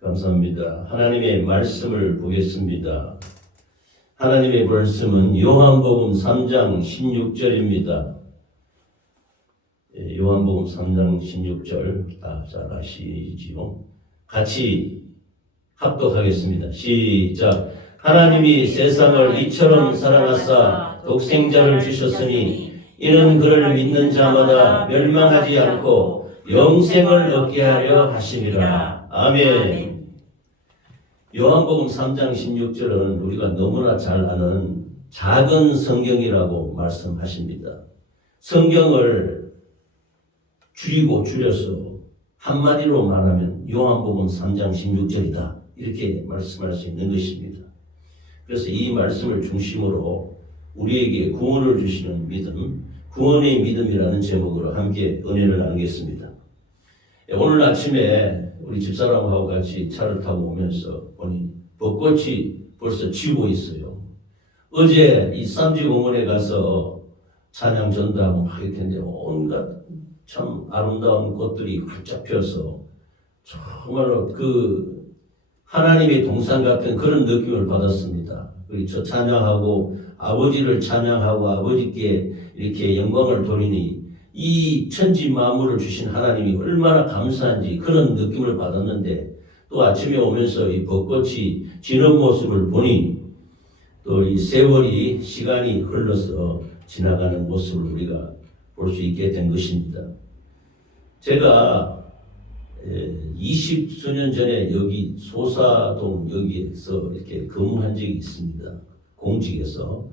감사합니다. 하나님의 말씀을 보겠습니다. 하나님의 말씀은 요한복음 3장 16절입니다. 요한복음 3장 16절 다 잘 아시지요? 같이 합독하겠습니다. 시작. 하나님이 세상을 이처럼 사랑하사 독생자를 주셨으니 이는 그를 믿는 자마다 멸망하지 않고 영생을 얻게 하려 하심이라. 아멘. 요한복음 3장 16절은 우리가 너무나 잘 아는 작은 성경이라고 말씀하십니다. 성경을 줄여서 한마디로 말하면 요한복음 3장 16절이다. 이렇게 말씀할 수 있는 것입니다. 그래서 이 말씀을 중심으로 우리에게 구원을 주시는 믿음, 구원의 믿음이라는 제목으로 함께 은혜를 나누겠습니다. 오늘 아침에 우리 집사람하고 같이 차를 타고 오면서 보니 벚꽃이 벌써 지고 있어요. 어제 이 삼지공원에 가서 찬양 전도하고 막 이렇게 했는데 온갖 참 아름다운 꽃들이 활짝 펴서 정말로 그 하나님의 동산 같은 그런 느낌을 받았습니다. 그리고 저 찬양하고 아버지를 찬양하고 아버지께 이렇게 영광을 돌리니 이 천지 만물을 주신 하나님이 얼마나 감사한지 그런 느낌을 받았는데, 또 아침에 오면서 이 벚꽃이 지는 모습을 보니 또 이 세월이 시간이 흘러서 지나가는 모습을 우리가 볼 수 있게 된 것입니다. 제가 20수년 전에 여기 소사동 여기에서 이렇게 근무한 적이 있습니다. 공직에서.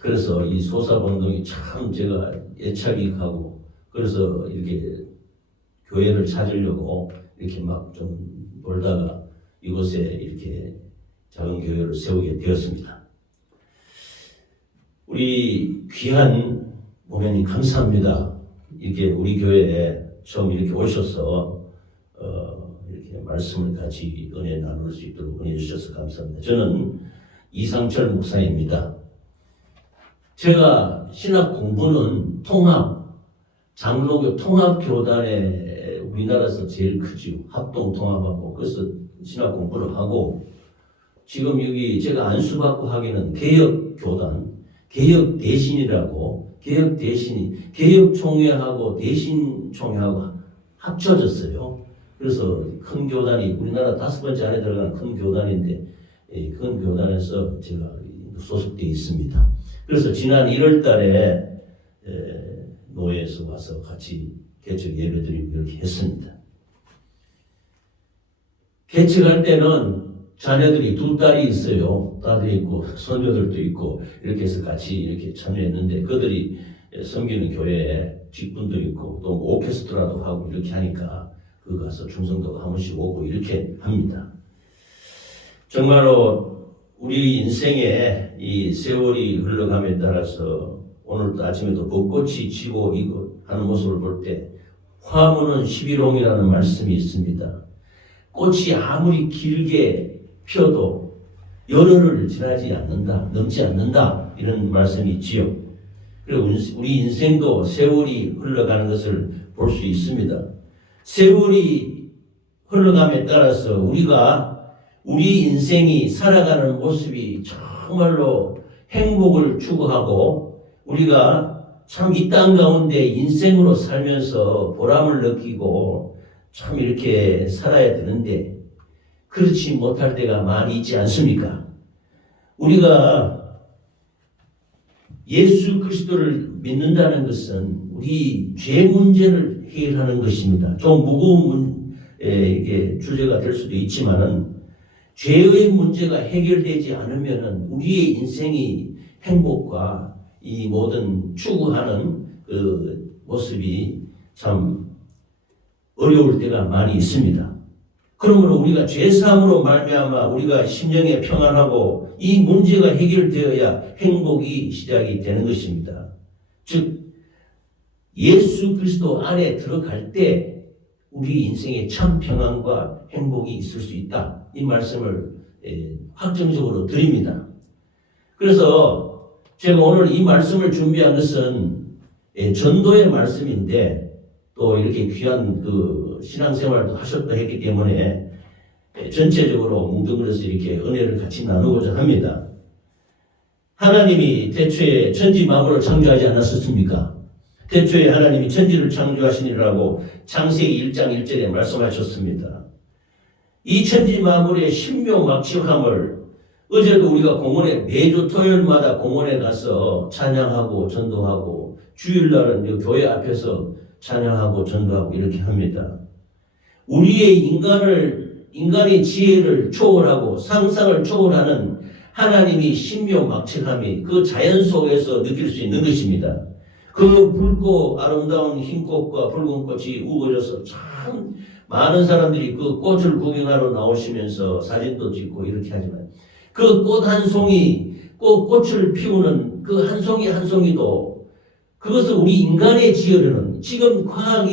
그래서 이 소사방동이 참 제가 애착이 가고, 그래서 이렇게 교회를 찾으려고 이렇게 막 좀 놀다가 이곳에 이렇게 작은 교회를 세우게 되었습니다. 우리 귀한 목회님 감사합니다. 이렇게 우리 교회에 처음 이렇게 오셔서 이렇게 말씀을 같이 은혜 나눌 수 있도록 은혜 주셔서 감사합니다. 저는 이상철 목사입니다. 제가 신학 공부는 장로교 통합교단에 우리나라에서 제일 크지요. 합동 통합하고. 그래서 신학 공부를 하고, 지금 여기 제가 안수받고 하기는 개혁교단, 개혁대신이라고, 개혁총회하고 대신총회하고 합쳐졌어요. 그래서 큰 교단이 우리나라 5번째 안에 들어가는 큰 교단인데, 큰 교단에서 제가 소속되어 있습니다. 그래서 지난 1월 달에 노예에서 와서 같이 개척 예배드리고 이렇게 했습니다. 개척할 때는 자녀들이 2딸이 있어요. 딸이 있고 손녀들도 있고 이렇게 해서 같이 이렇게 참여했는데, 그들이 섬기는 교회에 직분도 있고 또 오케스트라도 하고 이렇게 하니까 그 가서 충성도 한 번씩 오고 이렇게 합니다. 정말로 우리 인생에 이 세월이 흘러감에 따라서 오늘도 아침에도 벚꽃이 지고 이거 하는 모습을 볼 때 화무는 11홍이라는 말씀이 있습니다. 꽃이 아무리 길게 펴도 열흘을 지나지 않는다, 넘지 않는다, 이런 말씀이 있지요. 그리고 우리 인생도 세월이 흘러가는 것을 볼 수 있습니다. 세월이 흘러감에 따라서 우리 인생이 살아가는 모습이 정말로 행복을 추구하고, 우리가 참 이 땅 가운데 인생으로 살면서 보람을 느끼고 참 이렇게 살아야 되는데 그렇지 못할 때가 많이 있지 않습니까? 우리가 예수 그리스도를 믿는다는 것은 우리 죄 문제를 해결하는 것입니다. 좀 무거운 이게 주제가 될 수도 있지만은, 죄의 문제가 해결되지 않으면은 우리의 인생이 행복과 이 모든 추구하는 그 모습이 참 어려울 때가 많이 있습니다. 그러므로 우리가 죄사함으로 말미암아 우리가 심령에 평안하고 이 문제가 해결되어야 행복이 시작이 되는 것입니다. 즉 예수 그리스도 안에 들어갈 때 우리 인생에 참 평안과 행복이 있을 수 있다. 이 말씀을 확정적으로 드립니다. 그래서 제가 오늘 이 말씀을 준비한 것은 전도의 말씀인데, 또 이렇게 귀한 그 신앙생활도 하셨다 했기 때문에 전체적으로 뭉뚱그려서 이렇게 은혜를 같이 나누고자 합니다. 하나님이 태초에 천지 만물을 창조하지 않았습니까? 태초에 하나님이 천지를 창조하시니라고 창세기 1장 1절에 말씀하셨습니다. 이 천지 만물의 신묘막측함을 어제도 우리가 공원에 매주 토요일마다 공원에 가서 찬양하고 전도하고 주일날은 교회 앞에서 찬양하고 전도하고 이렇게 합니다. 우리의 인간의 지혜를 초월하고 상상을 초월하는 하나님이 신묘막측함이 그 자연 속에서 느낄 수 있는 것입니다. 그 붉고 아름다운 흰 꽃과 붉은 꽃이 우거져서 참 많은 사람들이 그 꽃을 구경하러 나오시면서 사진도 찍고 이렇게 하지만 그 꽃 한 송이, 꽃을 피우는 그 한 송이 한 송이도 그것은 우리 인간의 지혜로는 지금 과학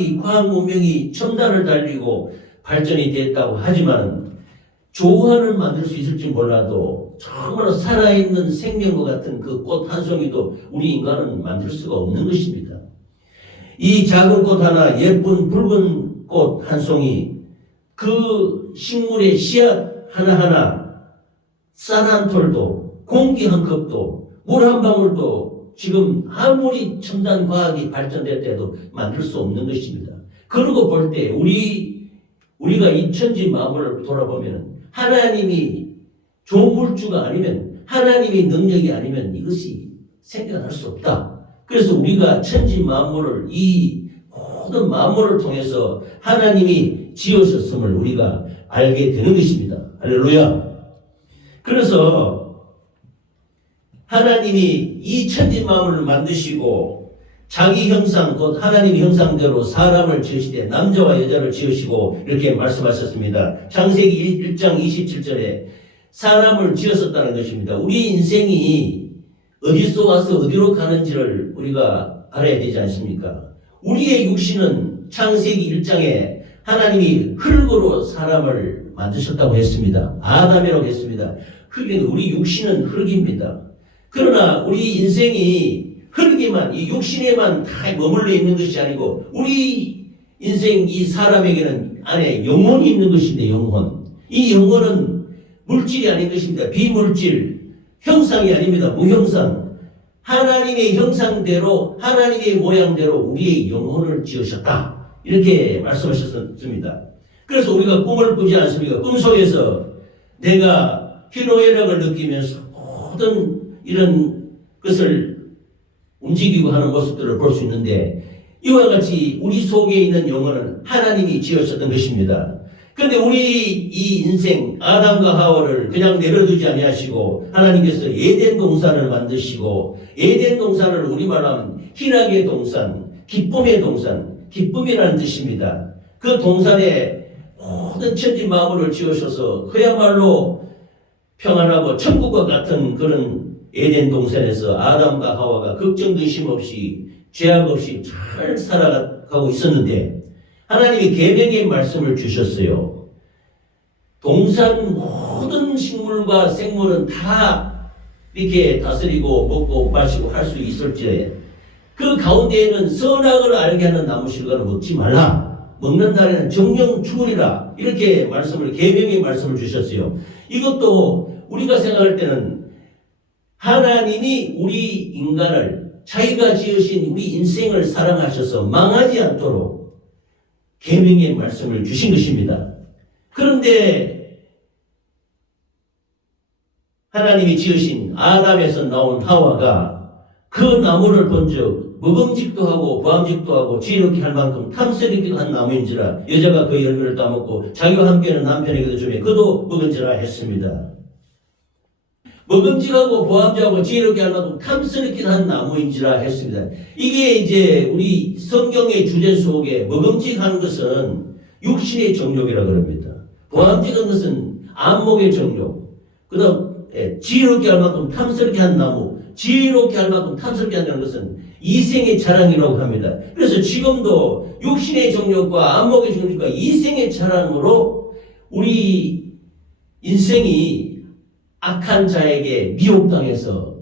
문명이 첨단을 달리고 발전이 됐다고 하지만 조화를 만들 수 있을지 몰라도 정말 살아있는 생명과 같은 그 꽃 한 송이도 우리 인간은 만들 수가 없는 것입니다. 이 작은 꽃 하나, 예쁜 붉은 꽃 한 송이, 그 식물의 씨앗 하나하나, 쌀 한 톨도, 공기 한 컵도, 물 한 방울도 지금 아무리 첨단 과학이 발전됐대도 만들 수 없는 것입니다. 그러고 볼 때 우리가 이 천지 만물을 돌아보면 하나님이 조물주가 아니면 하나님의 능력이 아니면 이것이 생겨날 수 없다. 그래서 우리가 천지 만물을 이 모든 만물을 통해서 하나님이 지으셨음을 우리가 알게 되는 것입니다. 할렐루야. 그래서 하나님이 이 천지 만물을 만드시고 자기 형상 곧 하나님의 형상대로 사람을 지으시되 남자와 여자를 지으시고 이렇게 말씀하셨습니다. 창세기 1장 27절에 사람을 지었었다는 것입니다. 우리 인생이 어디서 와서 어디로 가는지를 우리가 알아야 되지 않습니까? 우리의 육신은 창세기 1장에 하나님이 흙으로 사람을 만드셨다고 했습니다. 아담이라고 했습니다. 흙은 우리 육신은 흙입니다. 그러나 우리 인생이 흙에만 이 육신에만 다 머물러 있는 것이 아니고 우리 인생 이 사람에게는 안에 영혼이 있는 것인데 영혼. 이 영혼은 물질이 아닌 것입니다. 비물질, 형상이 아닙니다. 무형상. 하나님의 형상대로 하나님의 모양대로 우리의 영혼을 지으셨다. 이렇게 말씀하셨습니다. 그래서 우리가 꿈을 꾸지 않습니까? 꿈속에서 내가 희노애락을 느끼면서 모든 이런 것을 움직이고 하는 모습들을 볼 수 있는데 이와 같이 우리 속에 있는 영혼은 하나님이 지으셨던 것입니다. 그런데 우리 이 인생 아담과 하와를 그냥 내버려두지 아니하시고 하나님께서 에덴 동산을 만드시고 에덴 동산을 우리말로 하면 희락의 동산, 기쁨의 동산, 기쁨이라는 뜻입니다. 그 동산에 모든 천지 만물을 지으셔서 그야말로 평안하고 천국과 같은 그런 에덴 동산에서 아담과 하와가 걱정 근심 없이 죄악 없이 잘 살아가고 있었는데 하나님이 계명의 말씀을 주셨어요. 동산 모든 식물과 생물은 다 이렇게 다스리고 먹고 마시고 할 수 있을지 그 가운데에는 선악을 알게 하는 나무 실과를 먹지 말라. 먹는 날에는 정령 죽으리라. 이렇게 계명의 말씀을 주셨어요. 이것도 우리가 생각할 때는 하나님이 우리 인간을 자기가 지으신 우리 인생을 사랑하셔서 망하지 않도록 계명의 말씀을 주신 것입니다. 그런데 하나님이 지으신 아담에서 나온 하와가 그 나무를 본 적 먹음직도 하고 보암직도 하고 지혜롭게 할 만큼 탐스럽기도 한 나무인지라 여자가 그 열매를 따먹고 자기와 함께하는 남편에게도 주매 그도 먹은지라 했습니다. 먹음직하고 보암직하고 지혜롭게 할 만큼 탐스럽기도 한 나무인지라 했습니다. 이게 이제 우리 성경의 주제 속에 먹음직한 것은 육신의 정욕이라 그럽니다. 보암직한 것은 안목의 정욕. 그 다음 지혜롭게 할 만큼 탐스럽게 한 나무. 지혜롭게 할 만큼 탐스럽게 한다는 것은 이생의 자랑이라고 합니다. 그래서 지금도 육신의 정욕과 안목의 정욕과 이생의 자랑으로 우리 인생이 악한 자에게 미혹당해서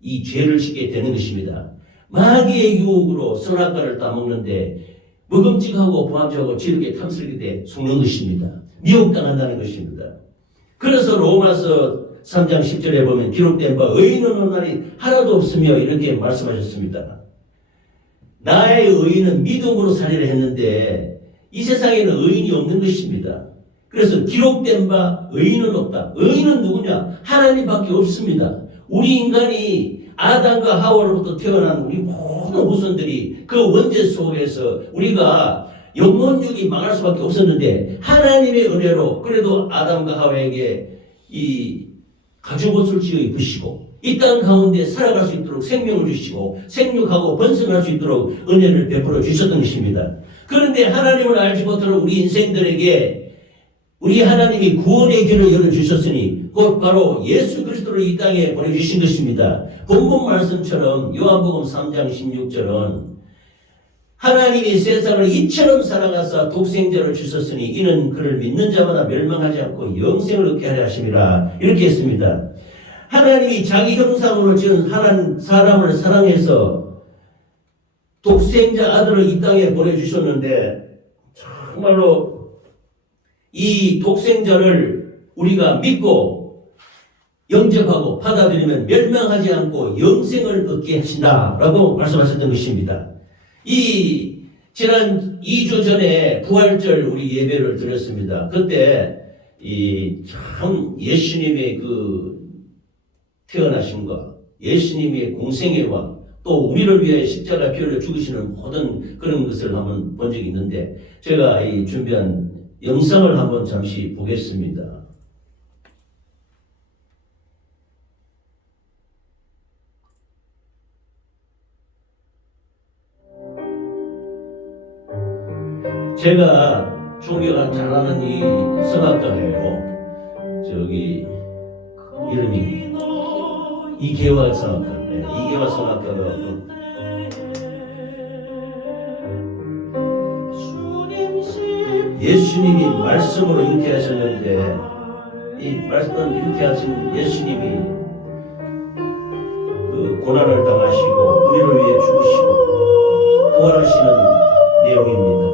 이 죄를 짓게 되는 것입니다. 마귀의 유혹으로 선악과를 따먹는데 먹음직하고 보암직하고 지혜롭게 탐스럽게 돼 속는 것입니다. 미혹당한다는 것입니다. 그래서 로마서 3장 10절에 보면 기록된 바 의인은 오늘날이 하나도 없으며 이렇게 말씀하셨습니다. 나의 의인은 믿음으로 살리라 했는데 이 세상에는 의인이 없는 것입니다. 그래서 기록된 바 의인은 없다. 의인은 누구냐? 하나님밖에 없습니다. 우리 인간이 아담과 하와로부터 태어난 우리 모든 후손들이 그 원죄 속에서 우리가 영혼육이 망할 수밖에 없었는데 하나님의 은혜로 그래도 아담과 하와에게 이 가죽옷을 지어 입으시고 이 땅 가운데 살아갈 수 있도록 생명을 주시고 생육하고 번성할 수 있도록 은혜를 베풀어 주셨던 것입니다. 그런데 하나님을 알지 못하는 우리 인생들에게 우리 하나님이 구원의 길을 열어주셨으니 곧 바로 예수 그리스도를 이 땅에 보내주신 것입니다. 본문 말씀처럼 요한복음 3장 16절은 하나님이 세상을 이처럼 사랑하사 독생자를 주셨으니 이는 그를 믿는 자마다 멸망하지 않고 영생을 얻게 하려 하심이라 이렇게 했습니다. 하나님이 자기 형상으로 지은 사람을 사랑해서 독생자 아들을 이 땅에 보내주셨는데 정말로 이 독생자를 우리가 믿고 영접하고 받아들이면 멸망하지 않고 영생을 얻게 하신다라고 말씀하셨던 것입니다. 이 지난 2주 전에 부활절 우리 예배를 드렸습니다. 그때 이 참 예수님의 그 태어나심과 예수님의 공생애와 또 우리를 위해 십자가 피 흘려 죽으시는 모든 그런 것을 한번 본 적이 있는데 제가 이 준비한 영상을 한번 잠시 보겠습니다. 제가 존경한 잘하는 이 성악가예요. 저기 이름이 이계화 성악가. 네, 이계화 성악가가 예수님이 말씀으로 잉태하셨는데 이 말씀을 잉태하신 예수님이 그 고난을 당하시고 우리를 위해 죽으시고 부활하시는 내용입니다.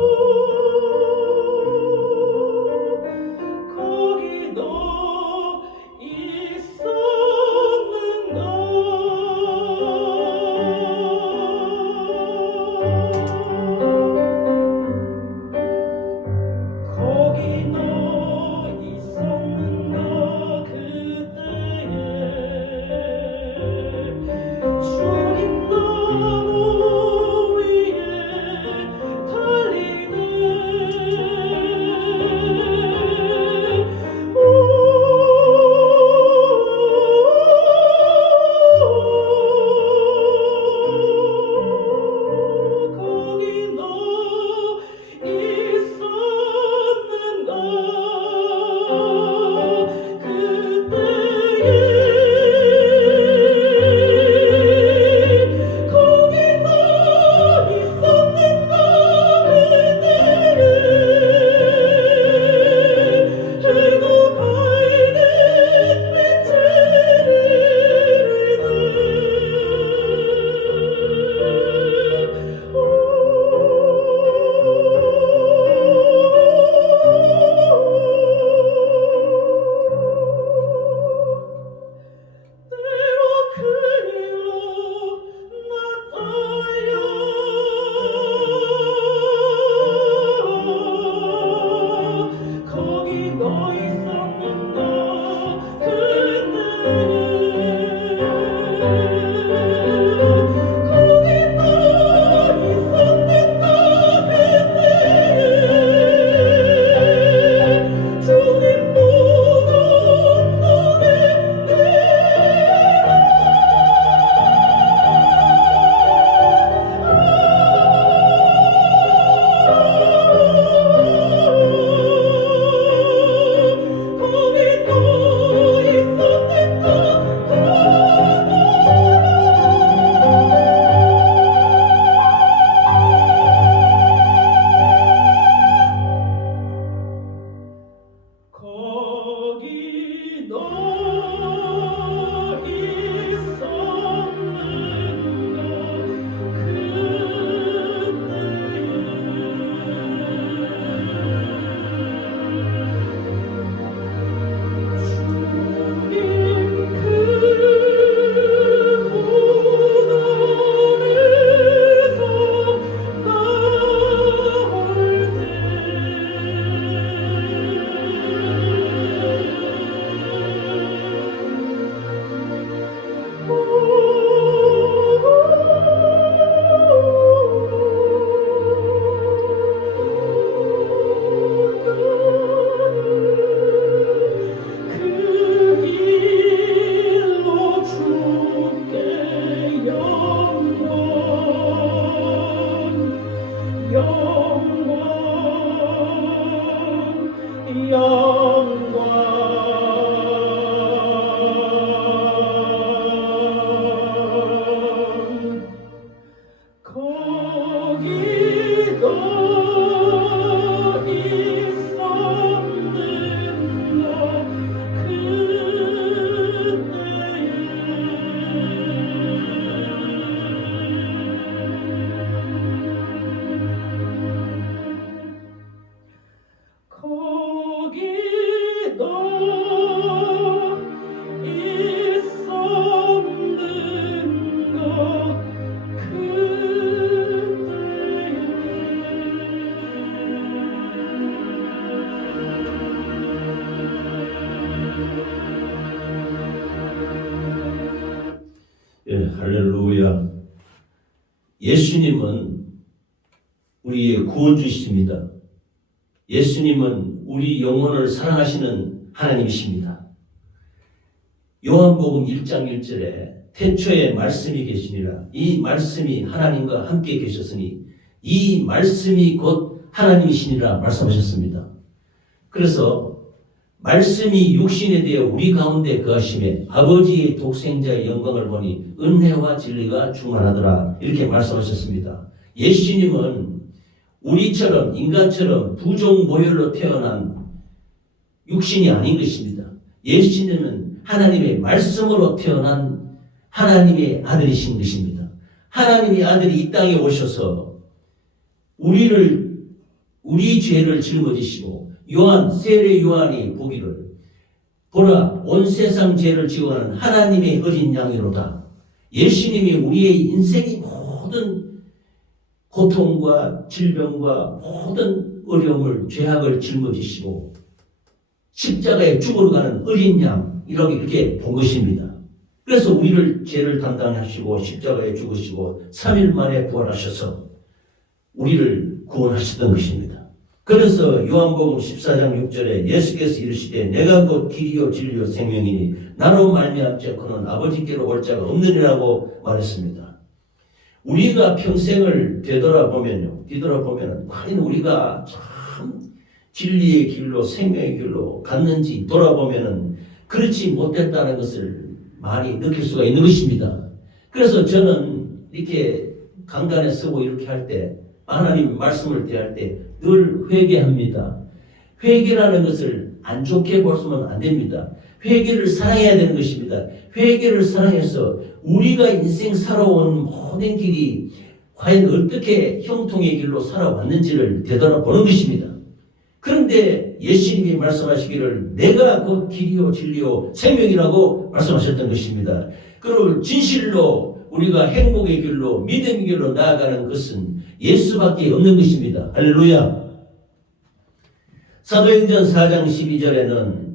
할렐루야. 예수님은 우리의 구원주이십니다. 예수님은 우리 영혼을 사랑하시는 하나님이십니다. 요한복음 1장 1절에 태초에 말씀이 계시니라. 이 말씀이 하나님과 함께 계셨으니 이 말씀이 곧 하나님이시니라 말씀하셨습니다. 그래서 말씀이 육신에 대해 우리 가운데 거하심에 아버지의 독생자의 영광을 보니 은혜와 진리가 충만하더라 이렇게 말씀하셨습니다. 예수님은 우리처럼 인간처럼 부종 모혈로 태어난 육신이 아닌 것입니다. 예수님은 하나님의 말씀으로 태어난 하나님의 아들이신 것입니다. 하나님의 아들이 이 땅에 오셔서 우리 죄를 짊어지시고 세례 요한이 보기를 보라 온 세상 죄를 지고가는 하나님의 어린 양이로다. 예수님이 우리의 인생의 모든 고통과 질병과 모든 어려움을 죄악을 짊어지시고 십자가에 죽어가는 어린 양이라고 이렇게 본 것입니다. 그래서 우리를 죄를 담당하시고 십자가에 죽으시고 3일 만에 부활하셔서 우리를 구원하셨던 것입니다. 그래서 요한복음 14장 6절에 예수께서 이르시되 내가 곧 길이요 진리요 생명이니 나로 말미암지 않고는 아버지께로 올 자가 없느니라고 말했습니다. 우리가 평생을 뒤돌아보면 과연 우리가 참 진리의 길로 생명의 길로 갔는지 돌아보면 그렇지 못했다는 것을 많이 느낄 수가 있는 것입니다. 그래서 저는 이렇게 강단에 서고 이렇게 할 때 하나님 말씀을 대할 때 늘 회개합니다. 회개라는 것을 안 좋게 보시면 안 됩니다. 회개를 사랑해야 되는 것입니다. 회개를 사랑해서 우리가 인생 살아온 모든 길이 과연 어떻게 형통의 길로 살아왔는지를 되돌아보는 것입니다. 그런데 예수님이 말씀하시기를 내가 곧 길이요 진리요 생명이라고 말씀하셨던 것입니다. 그리고 진실로 우리가 행복의 길로 믿음의 길로 나아가는 것은 예수밖에 없는 것입니다. 할렐루야. 사도행전 4장 12절에는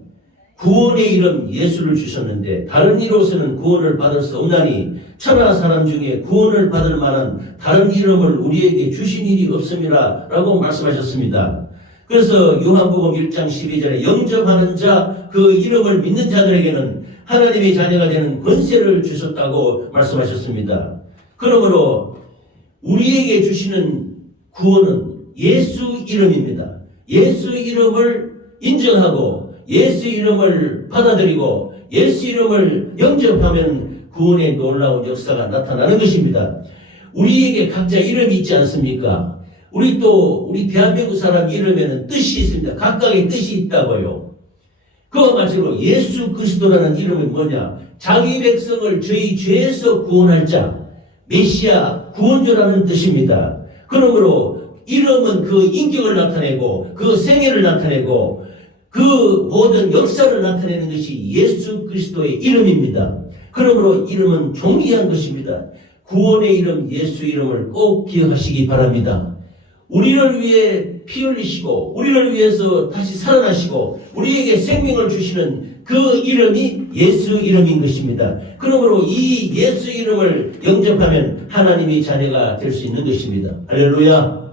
구원의 이름 예수를 주셨는데 다른 이로서는 구원을 받을 수 없나니 천하 사람 중에 구원을 받을 만한 다른 이름을 우리에게 주신 일이 없음이라 라고 말씀하셨습니다. 그래서 요한복음 1장 12절에 영접하는 자 그 이름을 믿는 자들에게는 하나님의 자녀가 되는 권세를 주셨다고 말씀하셨습니다. 그러므로 우리에게 주시는 구원은 예수 이름입니다. 예수 이름을 인정하고 예수 이름을 받아들이고 예수 이름을 영접하면 구원의 놀라운 역사가 나타나는 것입니다. 우리에게 각자 이름이 있지 않습니까? 우리 대한민국 사람 이름에는 뜻이 있습니다. 각각의 뜻이 있다고요. 그와 마찬가지로 예수 그리스도라는 이름은 뭐냐? 자기 백성을 저희 죄에서 구원할 자, 메시아, 구원주라는 뜻입니다. 그러므로 이름은 그 인격을 나타내고 그 생애를 나타내고 그 모든 역사를 나타내는 것이 예수 그리스도의 이름입니다. 그러므로 이름은 존귀한 것입니다. 구원의 이름 예수 이름을 꼭 기억하시기 바랍니다. 우리를 위해 피 흘리시고 우리를 위해서 다시 살아나시고 우리에게 생명을 주시는 그 이름이 예수 이름인 것입니다. 그러므로 이 예수 이름을 영접하면 하나님의 자녀가 될 수 있는 것입니다. 할렐루야.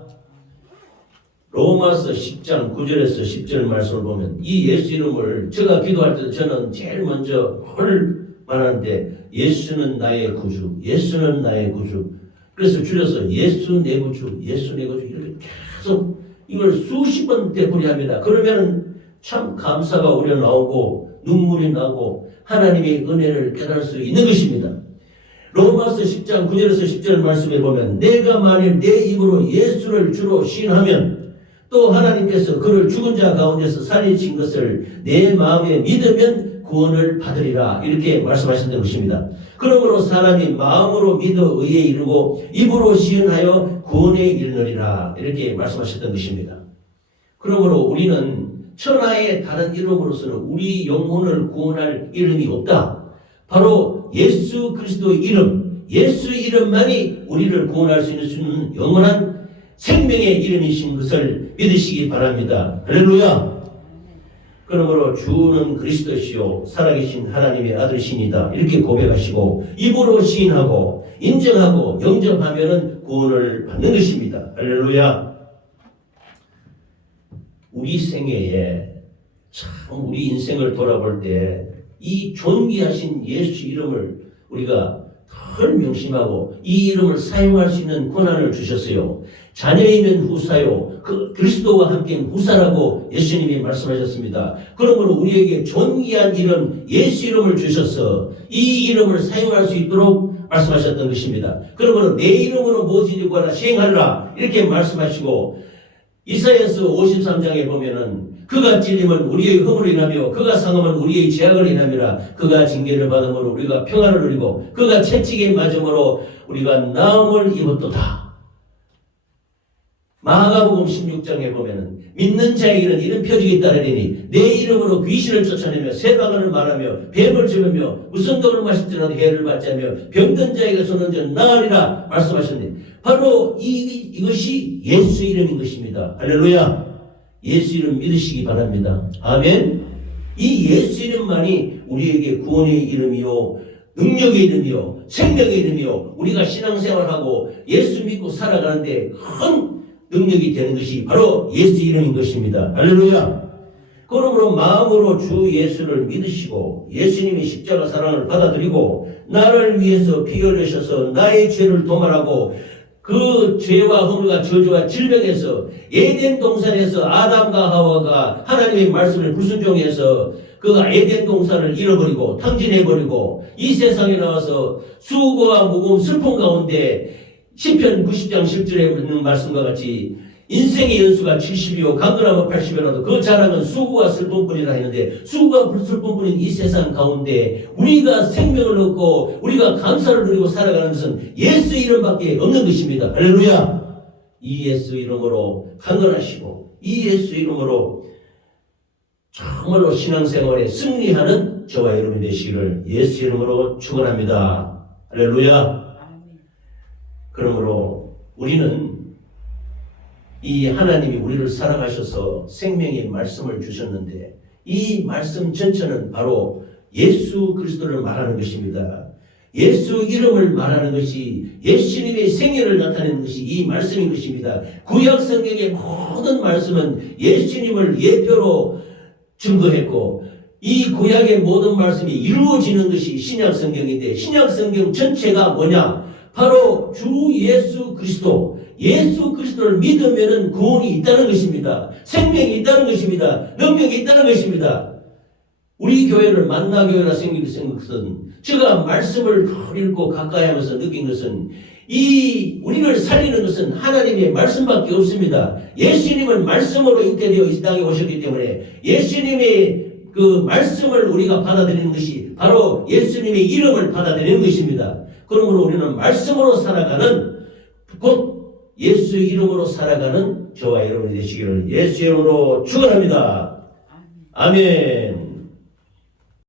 로마서 10장 9절에서 10절 말씀을 보면 이 예수 이름을 제가 기도할 때도 저는 제일 먼저 말하는데 예수는 나의 구주, 예수는 나의 구주. 그래서 줄여서 예수 내 구주, 예수 내 구주 이렇게 계속 이걸 수십 번 되풀이합니다. 그러면 참 감사가 우러나오고 눈물이 나고 하나님의 은혜를 깨달을 수 있는 것입니다. 로마서 10장 9절에서 10절 말씀에 보면 내가 만일 내 입으로 예수를 주로 시인하면 또 하나님께서 그를 죽은 자 가운데서 살리신 것을 내 마음에 믿으면 구원을 받으리라 이렇게 말씀하셨던 것입니다. 그러므로 사람이 마음으로 믿어 의에 이르고 입으로 시인하여 구원에 이르느니라 이렇게 말씀하셨던 것입니다. 그러므로 우리는 천하의 다른 이름으로서는 우리 영혼을 구원할 이름이 없다. 바로 예수 그리스도의 이름, 예수 이름만이 우리를 구원할 수 있는 영원한 생명의 이름이신 것을 믿으시기 바랍니다. 할렐루야. 그러므로 주는 그리스도시요 살아계신 하나님의 아들이시니다 이렇게 고백하시고 입으로 시인하고 인정하고 영접하면은 구원을 받는 것입니다. 할렐루야. 우리 생애에 참 우리 인생을 돌아볼 때 이 존귀하신 예수 이름을 우리가 덜 명심하고 이 이름을 사용할 수 있는 권한을 주셨어요. 자녀이면 후사요 그 그리스도와 함께는 후사라고 예수님이 말씀하셨습니다. 그러므로 우리에게 존귀한 이름 예수 이름을 주셔서 이 이름을 사용할 수 있도록 말씀하셨던 것입니다. 그러므로 내 이름으로 무엇이든지 구하라 시행하리라 이렇게 말씀하시고 이사야서 53장에 보면은 그가 찔림은 우리의 허물을 인하며 그가 상함은 우리의 죄악을 인함이라 그가 징계를 받음으로 우리가 평안을 누리고 그가 채찍에 맞음으로 우리가 나음을 입었도다. 마가복음 16장에 보면은 믿는 자에게는 이런 표적이 따르리니 내 이름으로 귀신을 쫓아내며 새방언을 말하며 뱀을 잡으며 무슨 독을 마실지라도 해를 받지 않으며 병든 자에게 손을 얹어 나으리라 말씀하셨네. 바로 이것이 예수 이름인 것입니다. 할렐루야. 예수 이름 믿으시기 바랍니다. 아멘. 이 예수 이름만이 우리에게 구원의 이름이요 능력의 이름이요 생명의 이름이요 우리가 신앙생활하고 예수 믿고 살아가는데 큰 능력이 되는 것이 바로 예수 이름인 것입니다. 할렐루야. 그러므로 마음으로 주 예수를 믿으시고 예수님의 십자가 사랑을 받아들이고 나를 위해서 피 흘리셔서 나의 죄를 도말하고 그 죄와 허물과 저주와 질병에서 에덴 동산에서 아담과 하와가 하나님의 말씀을 불순종해서 그 에덴 동산을 잃어버리고 탕진해버리고 이 세상에 나와서 수고와 무거움 슬픔 가운데 시편 90장 10절에 있는 말씀과 같이 인생의 연수가 70이요 강건하면 80이라도 그 자랑은 수고와 슬픔뿐이라 했는데 수고와 슬픔뿐인 이 세상 가운데 우리가 생명을 얻고 우리가 감사를 누리고 살아가는 것은 예수 이름밖에 없는 것입니다. 할렐루야. 이 예수 이름으로 강건하시고 이 예수 이름으로 정말로 신앙생활에 승리하는 저와 여러분이 되시기를 예수 이름으로 축원합니다. 할렐루야. 그러므로 우리는 이 하나님이 우리를 사랑하셔서 생명의 말씀을 주셨는데 이 말씀 전체는 바로 예수 그리스도를 말하는 것입니다. 예수 이름을 말하는 것이 예수님의 생애를 나타내는 것이 이 말씀인 것입니다. 구약 성경의 모든 말씀은 예수님을 예표로 증거했고 이 구약의 모든 말씀이 이루어지는 것이 신약 성경인데 신약 성경 전체가 뭐냐? 바로 주 예수 그리스도 예수 그리스도를 믿으면 구원이 있다는 것입니다. 생명이 있다는 것입니다. 능력이 있다는 것입니다. 우리 교회를 만나교회라 생긴 것은 제가 말씀을 더 읽고 가까이 하면서 느낀 것은 이 우리를 살리는 것은 하나님의 말씀밖에 없습니다. 예수님은 말씀으로 잉태되어 이 땅에 오셨기 때문에 예수님의 그 말씀을 우리가 받아들이는 것이 바로 예수님의 이름을 받아들이는 것입니다. 그러므로 우리는 말씀으로 살아가는 곧 예수 이름으로 살아가는 저와 여러분이 되시기를 예수 이름으로 축원합니다. 아멘.